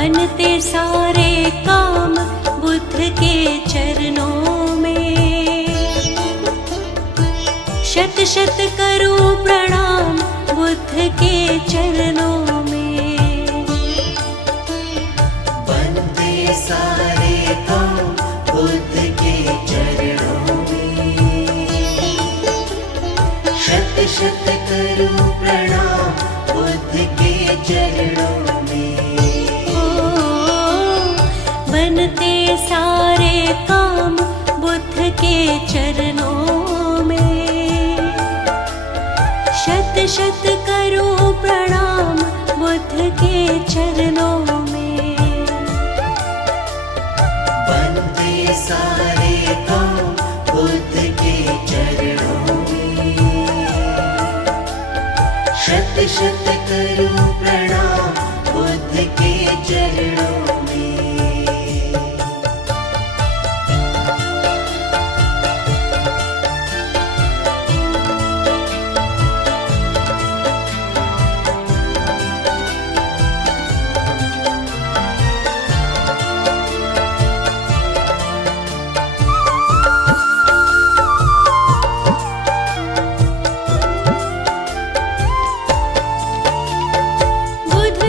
बनते सारे काम बुद्ध के चरणों में। शत शत करूं प्रणाम बुद्ध के चरणों में। बनते सारे काम बुद्ध के चरणों में। शत शत करूं प्रणाम बुद्ध के चरणों में। बनते सारे काम बुद्ध के चरणों में। शत शत करूं प्रणाम बुद्ध के चरणों में। बनते सारे काम बुद्ध के चरणों में। शत शत करूं प्रणाम बुद्ध के चरणों में।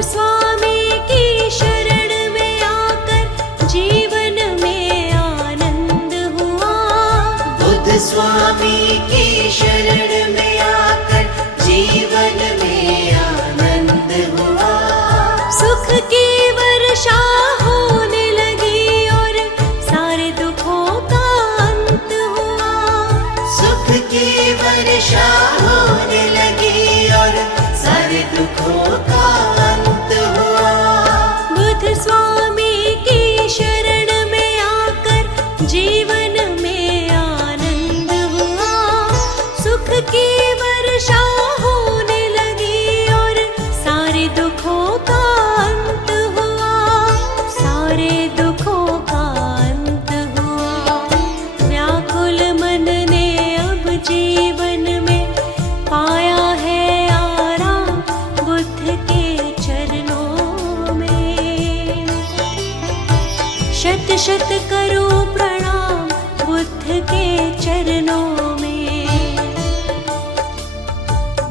स्वामी की शरण में आकर जीवन में आनंद हुआ। बुद्ध स्वामी की शरण में आकर जीवन में आनंद हुआ। सुख की वर्षा होने लगी और सारे दुखों का अंत हुआ। सुख की वर्षा होने लगी और सारे दुखों का स्वामी की शरण में आकर जीवन में आनंद हुआ। सुख की वर्षा होने लगी और सारे दुखों का अंत हुआ। सारे दुखों का अंत हुआ। व्याकुल मन ने अब जीवन में पाया है आराम बुद्ध के चरणों में। शत शत करूं प्रणाम बुद्ध के चरणों में।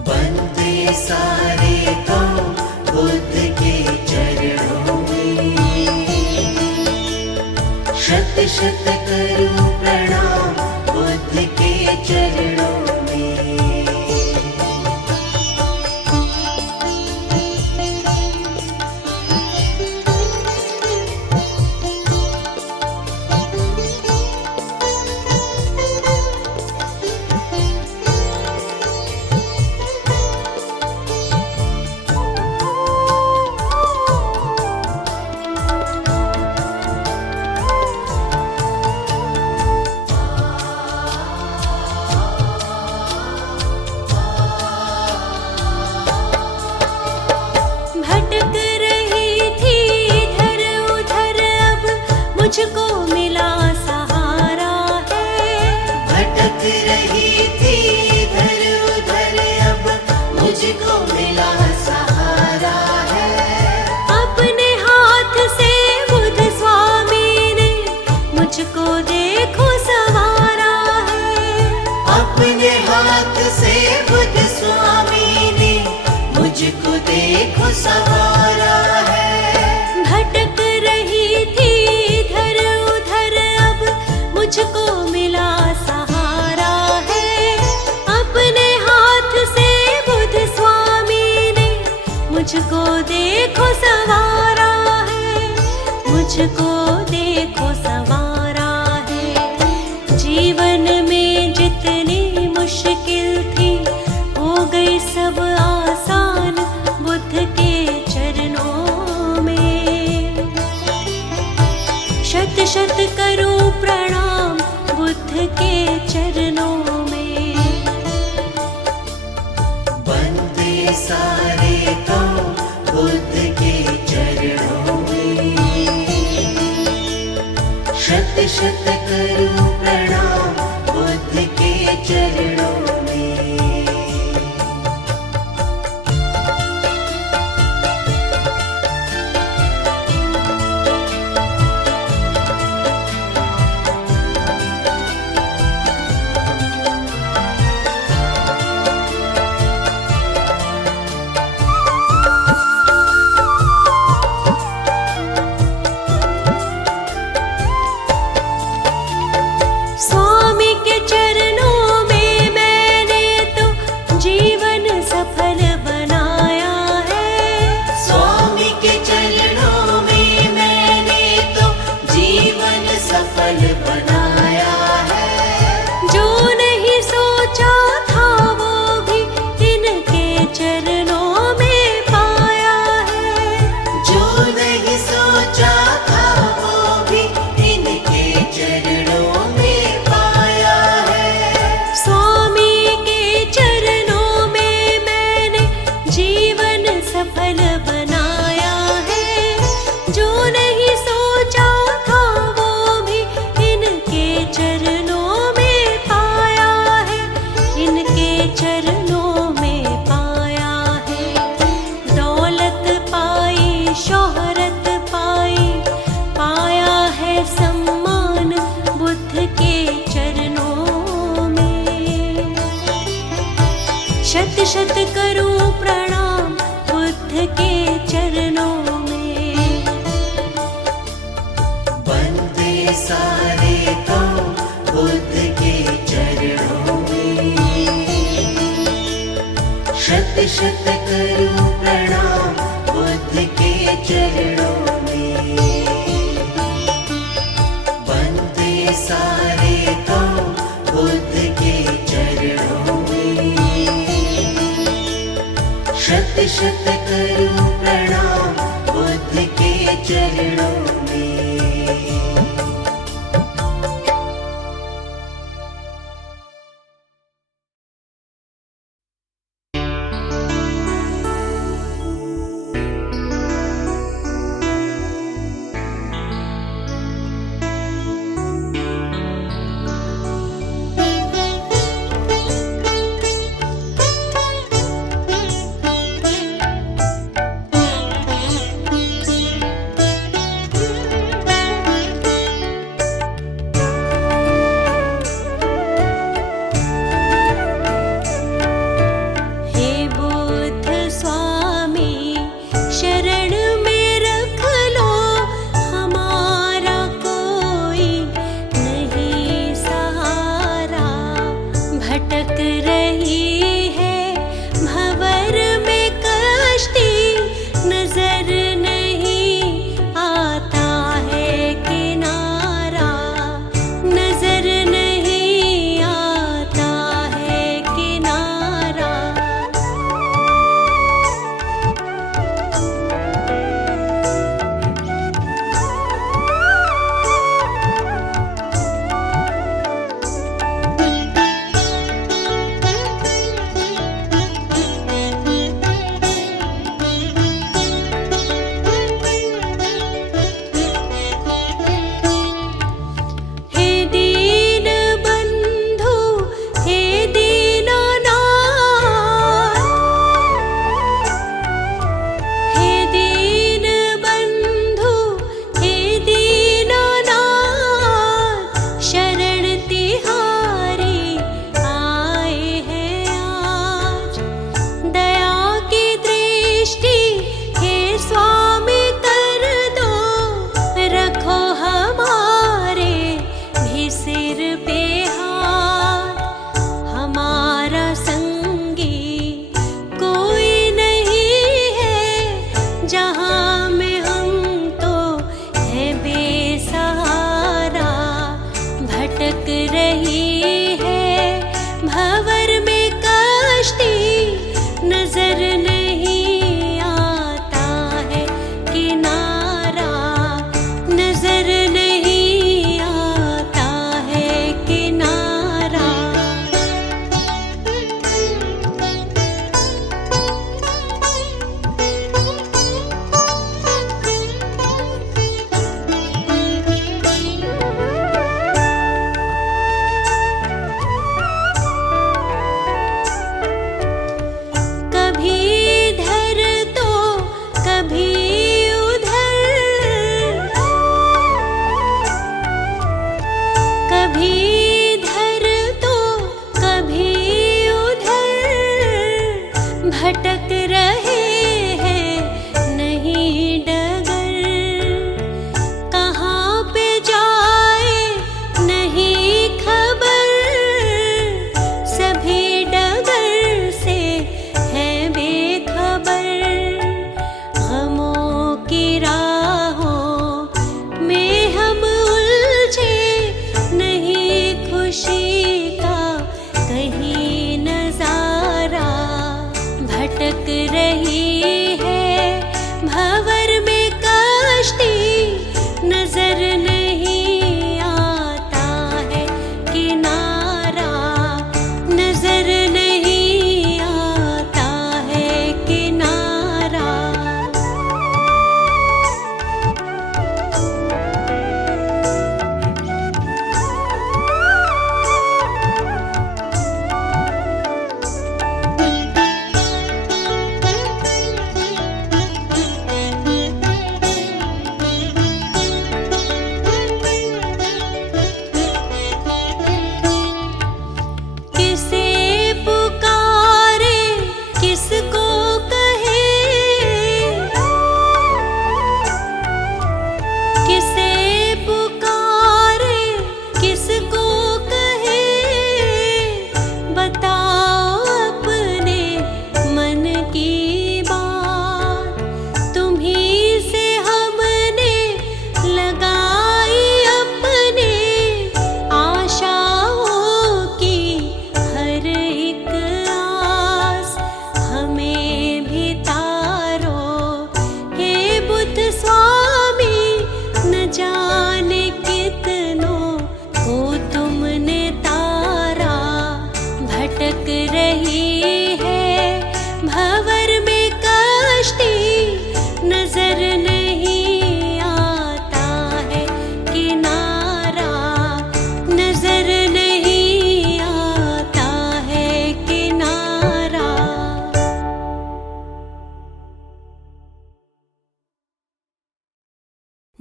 बनते सारे काम बुद्ध के चरणों में। शत शत करूं प्रणाम बुद्ध के चरणों में। मुझको मिला सहारा है। भटक रही थी इधर उधर अब मुझको मिला सहारा है। अपने हाथ से बुद्ध स्वामी ने मुझको देखो संवारा है। अपने हाथ से बुद्ध स्वामी ने मुझको देखो संवारा है। भटक रही थी मुझको मिला सहारा है। अपने हाथ से बुद्ध स्वामी ने मुझको देखो संवारा है। मुझको देखो संवारा है। जीवन में जितनी मुश्किल थी हो गई सब आसान बुद्ध के चरणों में। शत शत करूं प्रणाम बुद्ध के चरणों में। बनते सारे काम बुद्ध के चरणों में। शत शत करूं प्रणाम बुद्ध के चरणों में। सफल बनाया है। जो नहीं सोचा था वो भी इनके चरणों में पाया है, इनके चरणों में पाया है। दौलत पाई, शोहरत पाई, पाया है सम्मान बुद्ध के चरणों में। शत शत करूं प्रणाम बुद्ध के चरणों में। वंदे सारे गांव बुद्ध के चरणों में। शत शत करूं प्रणाम बुद्ध के चरणों में। वंदे सारे गांव बुद्ध के चरणों में। शत शत करूं प्रणाम बुद्ध के चरणों में।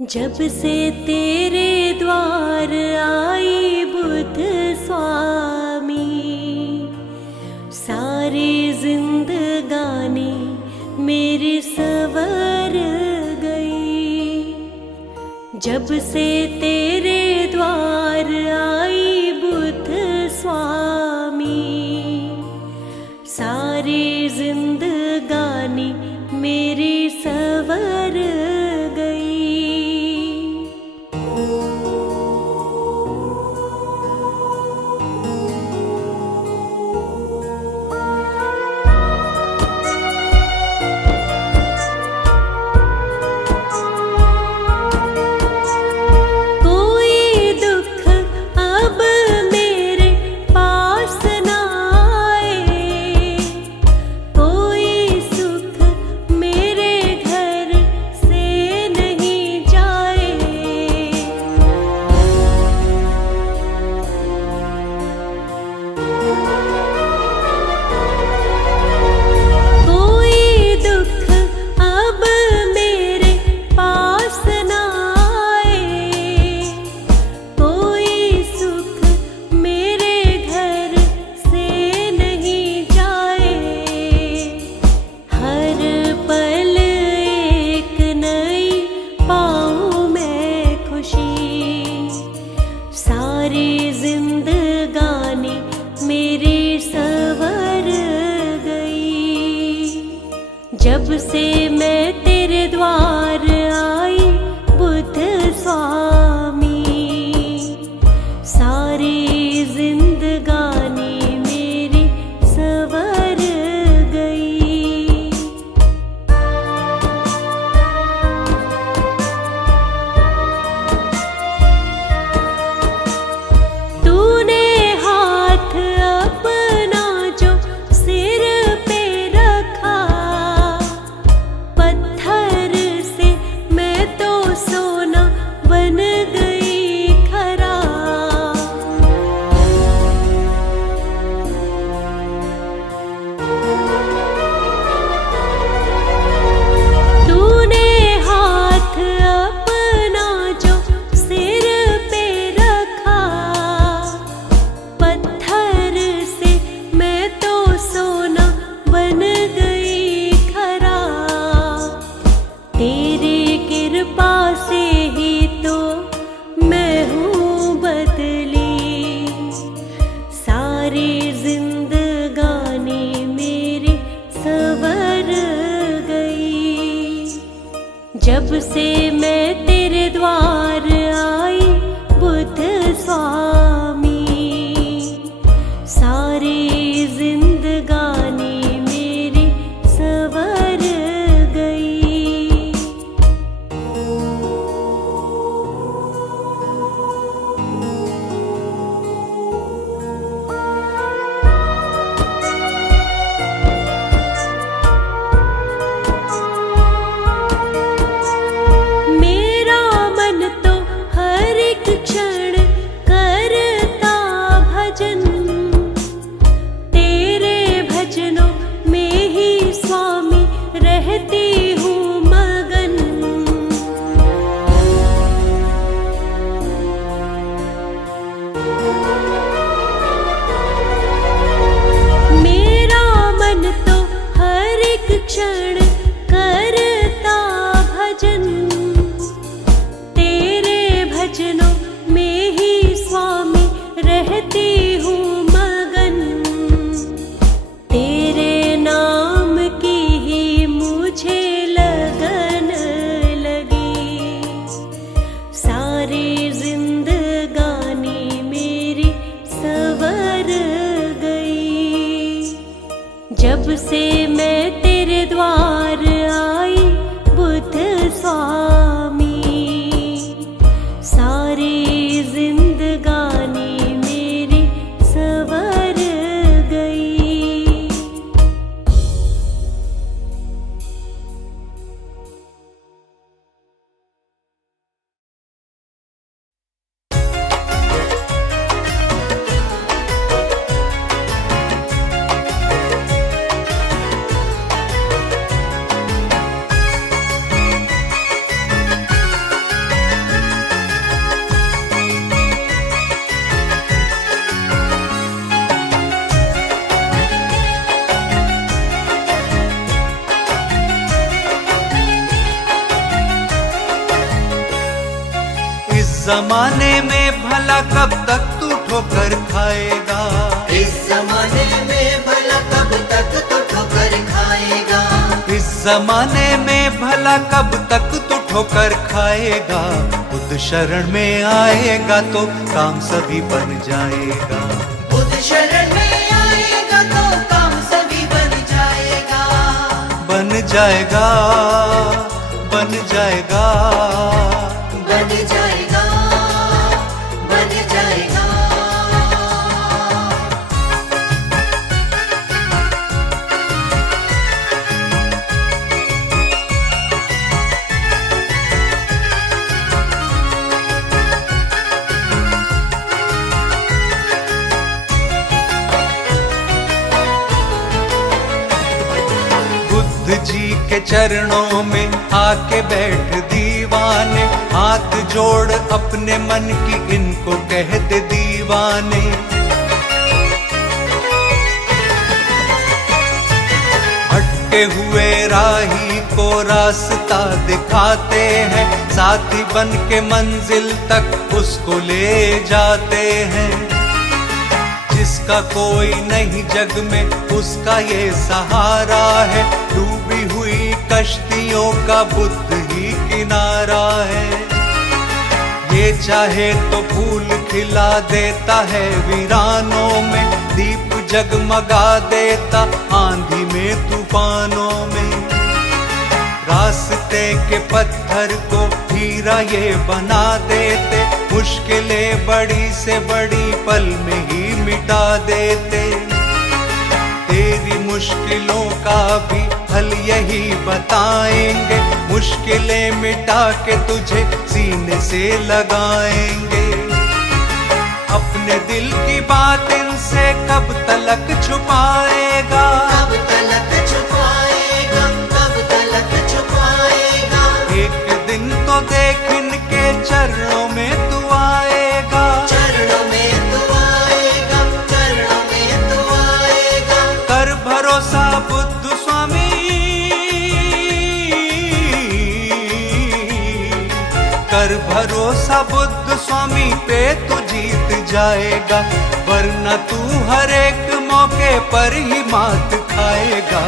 जब से तेरे द्वार आई बुद्ध स्वामी, सारी जिंदगानी मेरी सवर गई। जब से तेरे द्वार आई बुद्ध स्वामी, सारी जिंदगानी मेरी सवर गई। कोई दुख अब मेरे पास न आए, कोई सुख मेरे घर से नहीं जाए। कोई दुख अब मेरे पास न आए, कोई सुख मेरे घर से नहीं जाए। हर पल एक नई पाऊँ मैं खुशी, सारी जिंदगानी मेरी सवर गई। जब से मैं तेरे द्वार आई बुद्ध स्वामी, सारी जिंदगानी मेरी सवर गई। तूने हाथ अपना जो सिर पे रखा, पत्थर से मैं तो सोना बन गई खरा। तूने हाथ अपना जो सिर पे रखा, पत्थर से मैं तो सोना बन गई खरा। तेरी कृपा से ही तो मैं हूँ बदली, सारी जिंदगानी मेरी सवर गई। जब से मैं तेरे द्वार आई बुद्ध स्वामी, सारी जिंदगानी मेरी सवर गई। मेरा मन तो जमाने में भला कब तक तू ठोकर खाएगा? इस जमाने में भला कब तक तू ठोकर खाएगा? इस जमाने में भला कब तक तू ठोकर खाएगा? बुद्ध शरण में आएगा तो काम सभी बन जाएगा। बुद्ध शरण में आएगा तो काम सभी बन जाएगा। बन जाएगा, बन जाएगा, बन जाएगा, बन जाएगा। बुद्ध जी के चरणों में आके बैठ दीवाने, हाथ जोड़ अपने मन की इनको कह दे दीवाने। भटके हुए राही को रास्ता दिखाते हैं, साथी बन के मंजिल तक उसको ले जाते हैं। जिसका कोई नहीं जग में उसका ये सहारा है, डूबी हुई कश्तियों का बुद्ध ही किनारा है। ये चाहे तो फूल खिला देता है वीरानों में, दीप जगमगा देता आंधी में तूफानों में। रास्ते के पत्थर को हीरा ये बना देते, मुश्किलें बड़ी से बड़ी पल में ही मिटा देते। तेरी मुश्किलों का भी हल यही बताएंगे, मुश्किलें मिटा के तुझे सीने से लगाएंगे। अपने दिल की बात इनसे कब तलक छुपाएगा? कब तलक छुपाएगा? कब तलक छुपाएगा? एक दिन तो देख इनके चरणों में तू आएगा। चरणों में तू आएगा, चरणों में तू आएगा। कर भरोसा बुद्ध स्वामी, कर भरोसा बुद्ध स्वामी पे तू जीत जाएगा, वरना तू हर एक मौके पर ही मात खाएगा।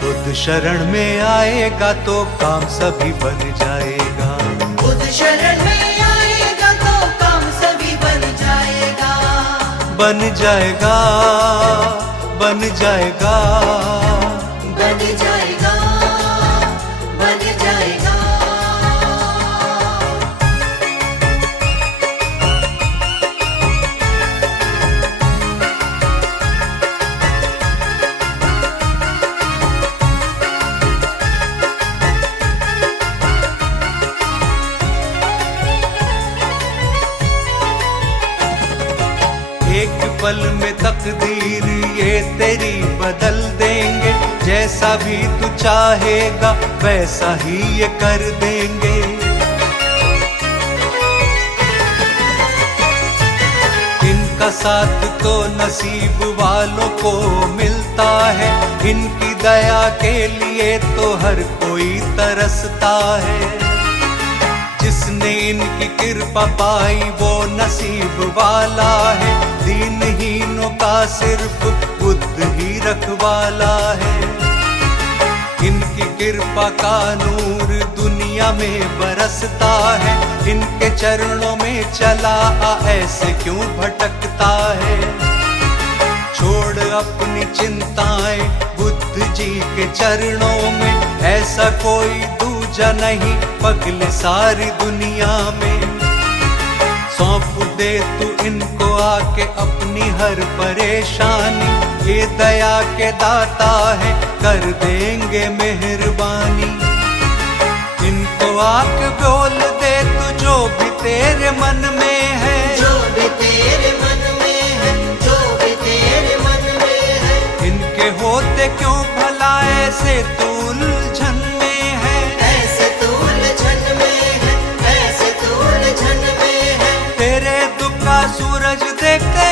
बुद्ध शरण में आएगा तो काम सभी बन जाएगा। बुद्ध शरण में आएगा तो काम सभी बन जाएगा। बन जाएगा, बन जाएगा, बन जाएगा, बन जाएगा। एक पल में तकदीर ये तेरी बदल देंगे, जैसा भी तू चाहेगा वैसा ही ये कर देंगे। इनका साथ तो नसीब वालों को मिलता है, इनकी दया के लिए तो हर कोई तरसता है। जिसने इनकी कृपा पाई वो नसीब वाला है, दीनहीनों का सिर्फ बुद्ध ही रखवाला है। इनकी कृपा का नूर दुनिया में बरसता है, इनके चरणों में चला ऐसे क्यों भटकता है। छोड़ अपनी चिंताएं बुद्ध जी के चरणों में, ऐसा कोई दूजा नहीं पगले सारी दुनिया में। सौंप दे तू इनको आके अपनी हर परेशानी, ये दया के दाता है कर देंगे मेहरबानी। इनको आके बोल दे तू जो भी तेरे मन में है, जो भी तेरे मन में है, जो भी तेरे मन में है। इनके होते क्यों भला ऐसे तू उलझन में है, ऐसे तू उलझन में है, ऐसे तू उलझन में है। तेरे दुख का सूरज देखते,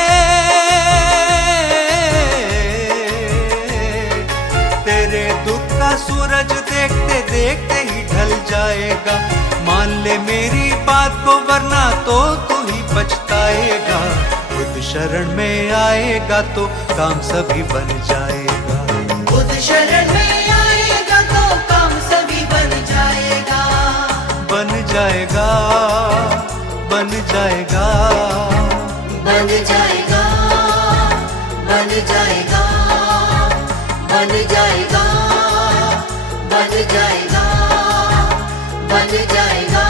तेरे दुख का सूरज देखते देखते ही ढल जा जाएगा। मान ले मेरी बात को वरना तो तू ही पछताएगा। बुद्ध शरण में आएगा तो काम सभी बन जाएगा। बुद्ध शरण में आएगा तो काम सभी बन जाएगा। बन जाएगा, बन जाएगा, बन जाएगा, बन जाएगा, बन जाएगा, बन जाएगा, बन जाएगा,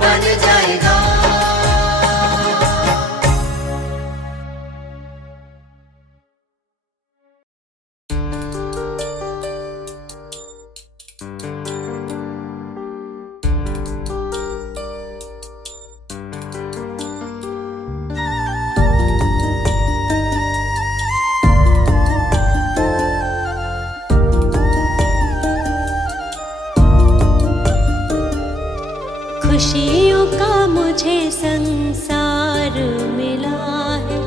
बन जाएगा। खुशियों का मुझे संसार मिला है,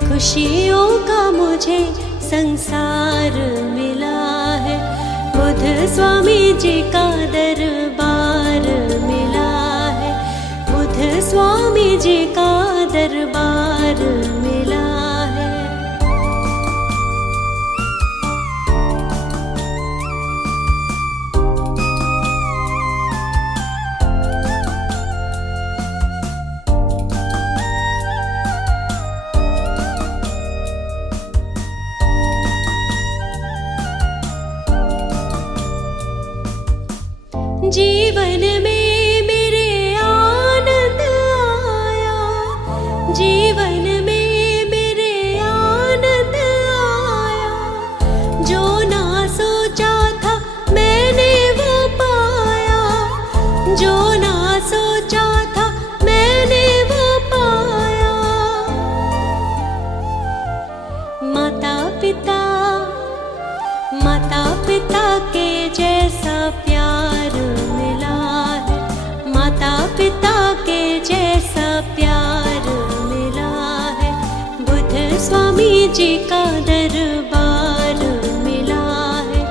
खुशियों का मुझे संसार मिला है। बुद्ध स्वामी जी का दरबार मिला है, बुद्ध स्वामी जी का दरबार मिला है। जीवन में मेरे आनंद आया, जीवन में मेरे आनंद आया। जो ना सोचा था मैंने वो पाया, जो ना सोचा था मैंने वो पाया। माता पिता, माता पिता के जैसा प्यार मिला है, माता पिता के जैसा प्यार मिला है। बुद्ध स्वामी जी का दरबार मिला है,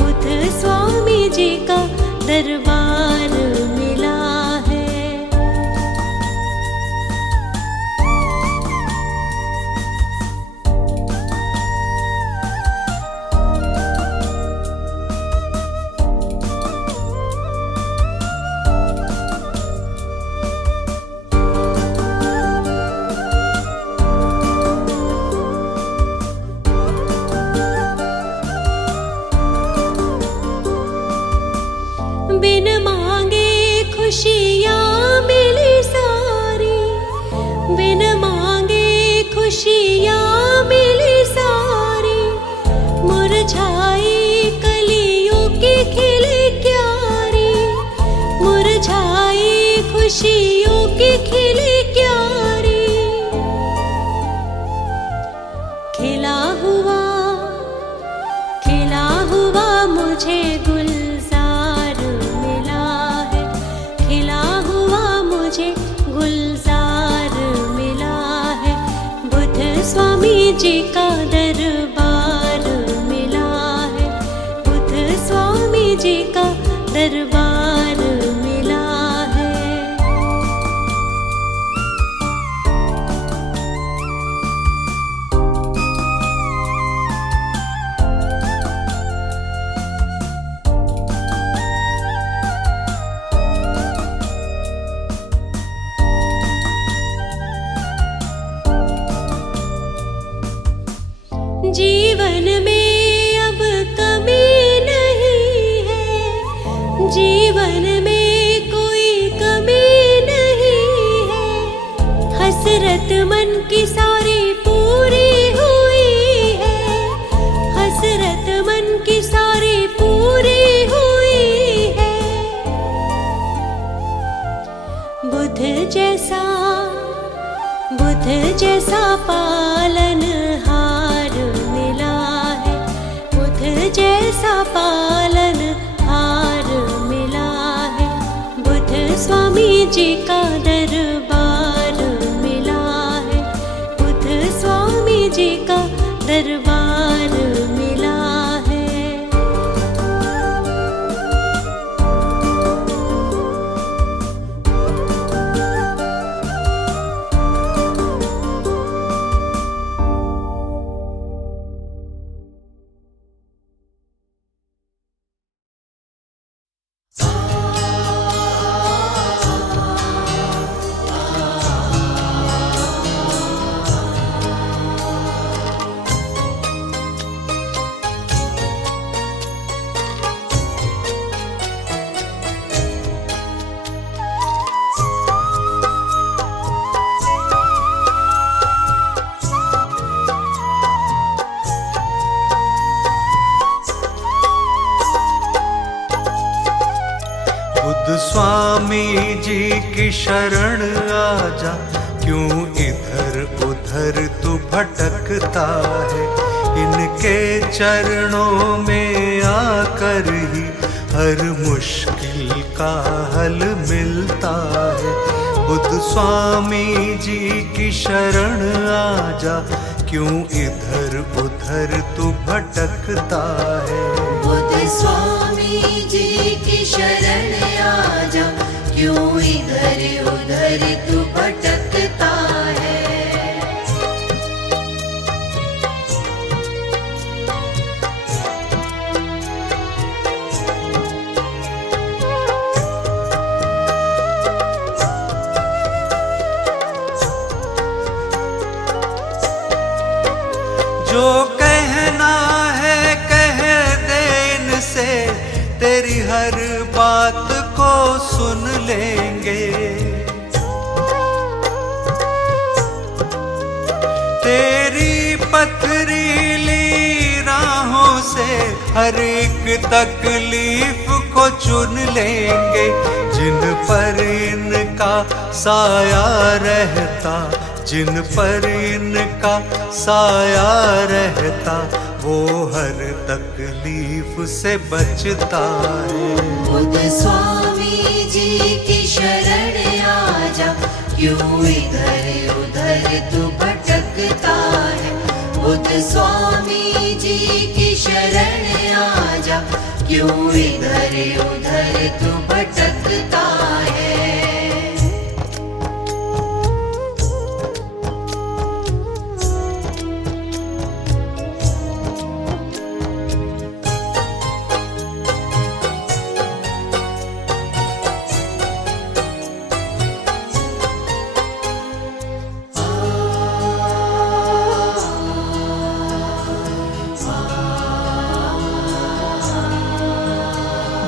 बुद्ध स्वामी जी का दरबार मिला है। बिन मांगे खुशियाँ मिली सारी, बिन मांगे खुशियाँ मिली सारी। मुरझाई कलियों की खिली क्यारी, मुरझाई खुशियों की खिली क्यारी। खिला हुआ, खिला हुआ मुझे गुलजार मिला है, खिला हुआ मुझे गुलजार मिला है। बुद्ध स्वामी जी का दरबार मिला है, बुद्ध स्वामी जी का दरबार मिला है। जीवन में अब कमी नहीं है, जीवन में कोई कमी नहीं है। हसरत मन की सारी पूरी हुई है, हसरत मन की सारी पूरी हुई है। बुद्ध जैसा, बुद्ध जैसा पालनहार मिला है, बुद्ध जैसा पालनहार मिला है। बुद्ध स्वामी जी का दरबार मिला है, बुद्ध स्वामी जी का दरबार मिला है। बुद्ध स्वामी जी की शरण आजा, क्यों इधर उधर तू भटकता है। इनके चरणों में आकर ही हर मुश्किल का हल मिलता है। बुद्ध स्वामी जी की शरण आजा, क्यों इधर उधर तू भटकता है। बुद्ध स्वामी जी की शरण आजा, क्यों इधर उधर तू भटकता है। जो कहना है कह दे इनसे, तेरी हर बात को सुन लेंगे। तेरी पथरीली राहों से हर एक तकलीफ को चुन लेंगे। जिन पर इनका साया रहता, जिन पर इनका साया रहता, वो हर तकलीफ से बचता है। बुद्ध स्वामी जी की शरण आजा, क्यों इधर उधर तू भटकता है। बुद्ध स्वामी जी की शरण आजा, क्यों इधर उधर तू भटकता है।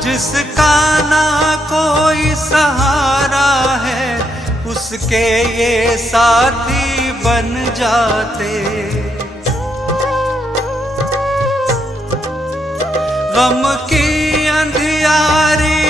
जिसका ना कोई सहारा है, उसके ये साथी बन जाते। गम की अंधियारी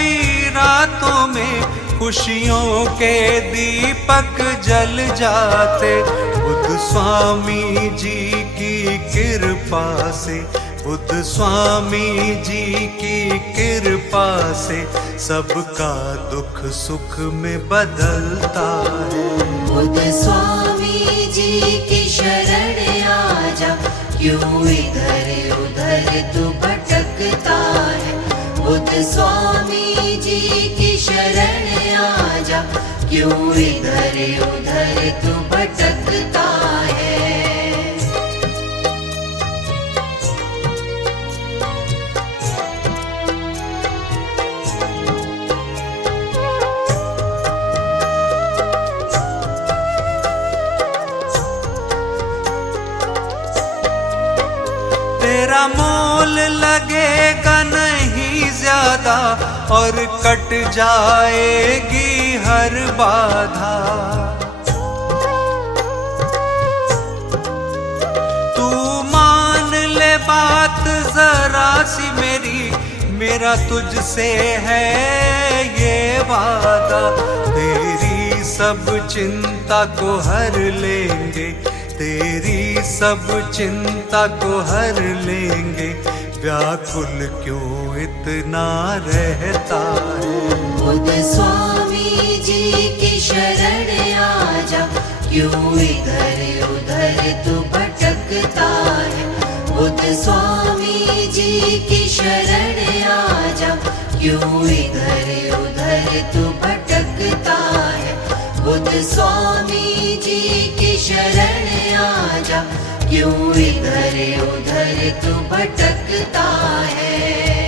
रातों में खुशियों के दीपक जल जाते। बुद्ध स्वामी जी की कृपा से, बुद्ध स्वामी जी की कृपा से सबका दुख सुख में बदलता है। बुद्ध स्वामी जी की शरण आजा, क्यों इधर उधर तू भटकता है। बुद्ध स्वामी जी की शरण आजा, क्यों इधर उधर तू भटकता है। तेरा मोल लगेगा नहीं ज्यादा, और कट जाएगी हर बाधा। तू मान ले बात जरा सी मेरी, मेरा तुझसे है ये वादा। तेरी सब चिंता को हर लेंगे, तेरी सब चिंता को हर लेंगे। व्याकुल क्यों इतना रहता है। बुद्ध स्वामी जी की शरण आजा, क्यों इधर उधर तू भटकता है। बुद्ध स्वामी जी की शरण आजा, क्यों इधर उधर तू भटकता है। बुद्ध स्वामी जी की शरण आजा, क्यों इधर उधर तू भटकता है।